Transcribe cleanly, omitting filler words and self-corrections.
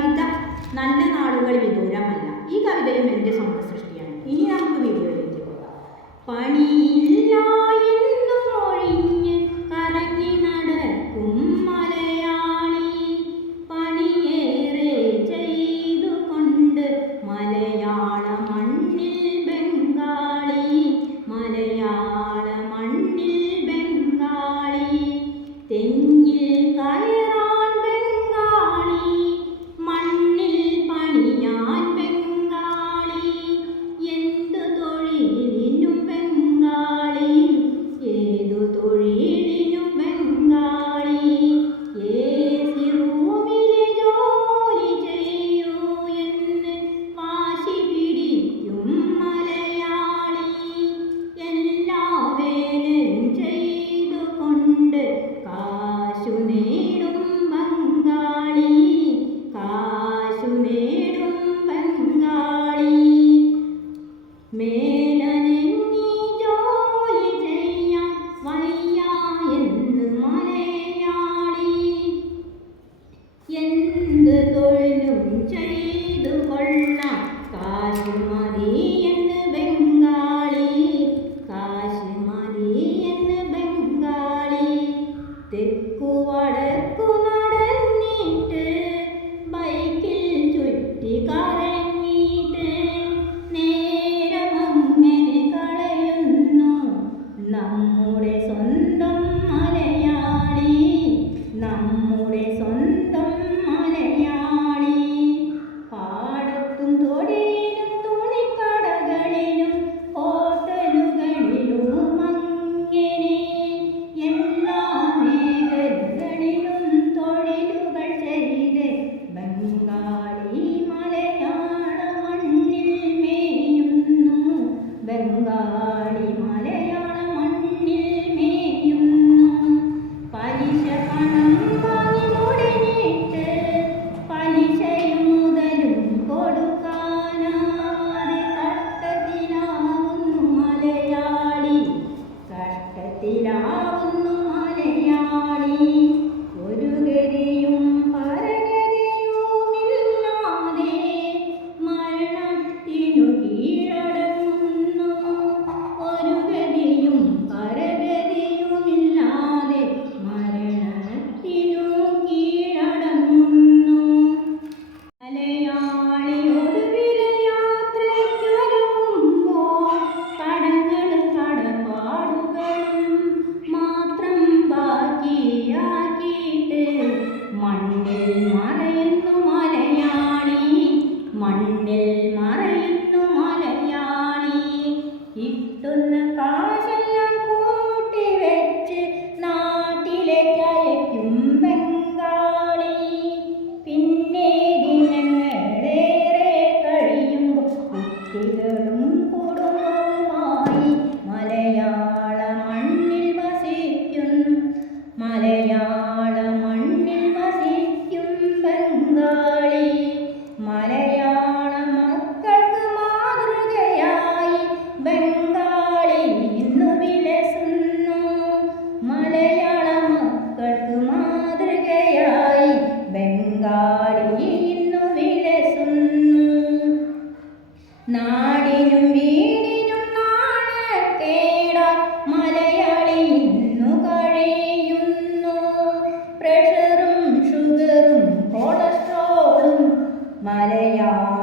കവിത നല്ല നാളുകൾ വിദൂരമല്ല. ഈ കവിതയും എൻ്റെ സ്വന്തം സൃഷ്ടിയാണ്. ഇനി നമുക്ക് വീഡിയോയിലേക്ക് പോകാം. പണിയില്ല എന്നു ഒഴിഞ്ഞ് കറങ്ങി നടക്കും മലയാളി, പണിയേറെ ചെയ്തുകൊണ്ട് മലയാള മണ്ണിൽ ബംഗാളി, മലയാള മണ്ണിൽ ബംഗാളി. തെങ്ങിൽ കയറാൻ ബംഗാളി, മണ്ണിൽ പണിയാൻ ബംഗാളി, എന്തു തൊഴിലിനും ബംഗാളി, ഏതു തൊഴിലിനും ബംഗാളി. ഏസി റൂമിലെ ജോലി ചെയ്യൂ എന്ന് വാശി പിടിക്കും മലയാളി, എല്ലാ വേലയും ചെയ്തുകൊണ്ട് കാശു നേടും ബംഗാളി, കാശു നേടും ബംഗാളി. മേലനങ്ങി ജോലി ചെയ്യാൻ വയ്യ എന്ന് മലയാളി, എന്ത് തൊഴിലും ചെയ്തു കൊള്ളാം കാശ് മതി എന്ന് ബംഗാളി, കാശ് മതി എന്ന് ബംഗാളി. തെക്കു വടക്കു നടന്നിട്ട് ബൈക്കിൽ ചുറ്റി കറങ്ങിയിട്ട് നേരമങ്ങനെ കളയുന്നു നമ്മുടെ സ്വന്തം മലയാളി, നമ്മുടെ സ്വന്തം മലയാളി. പാടത്തും തൊടിയിലും തുണിക്കടകളിലും ഹോട്ടലുകളിലും അങ്ങനെ എല്ലാ മേഖലകളിലും തൊഴിലുകൾ ചെയ്ത് ബംഗാളി മലയാള മണ്ണിൽ മേയുന്നു, ബംഗാളി മലയാള മണ്ണിൽ മേയുന്നു. പലിശ പണം വാങ്ങി മുടങ്ങിയിട്ട് പലിശയും മുതലും കൊടുക്കാനാവാതെ കഷ്ടത്തിലാവുന്നു മലയാളി, കഷ്ടത്തിലാവുന്നു മലയാളി. ഒരു ഗതിയും പരഗതിയുമില്ലാതെ മരണത്തിനു കീഴടങ്ങുന്നു, ഒരു ഗതിയും പരഗതിയുമില്ലാതെ മരണത്തിനു കീഴടങ്ങുന്നു. മലയാളി ഒടുവിലെ യാത്രയ്ക്കൊരുങ്ങുമ്പോൾ കടങ്ങളും കടപ്പാടുകളും മാത്രം ബാക്കിയാക്കിയിട്ട് മണ്ണിൽ മറയുന്നു മലയാളി, മണ്ണിൽ മറയുന്നു മലയാളി. കിട്ടുന്ന കാശെല്ലാം കൂട്ടി വെച്ച് നാട്ടിലേക്ക് അയക്കും ബംഗാളി, പിന്നെ ദിനങ്ങളേറെ കഴിയുമ്പോൾ കുട്ടികളും കുടുംബവുമായി മലയാള മണ്ണിൽ വസിക്കും, മലയാള മണ്ണിൽ വസിക്കും ബംഗാളി. മലയാള മക്കൾക്ക് മാതൃകയായി ബംഗാളി ഇന്നു വിലസുന്നു, മലയാള മക്കൾക്ക് മാതൃകയായി ബംഗാളി ഇന്നു വിലസുന്നു. നാടിനും വീടിനും നാണക്കേടാ മലയാളി ഇന്നു കഴിയുന്നു, പ്രഷറും ഷുഗറും കൊളസ്ട്രോളും മലയാള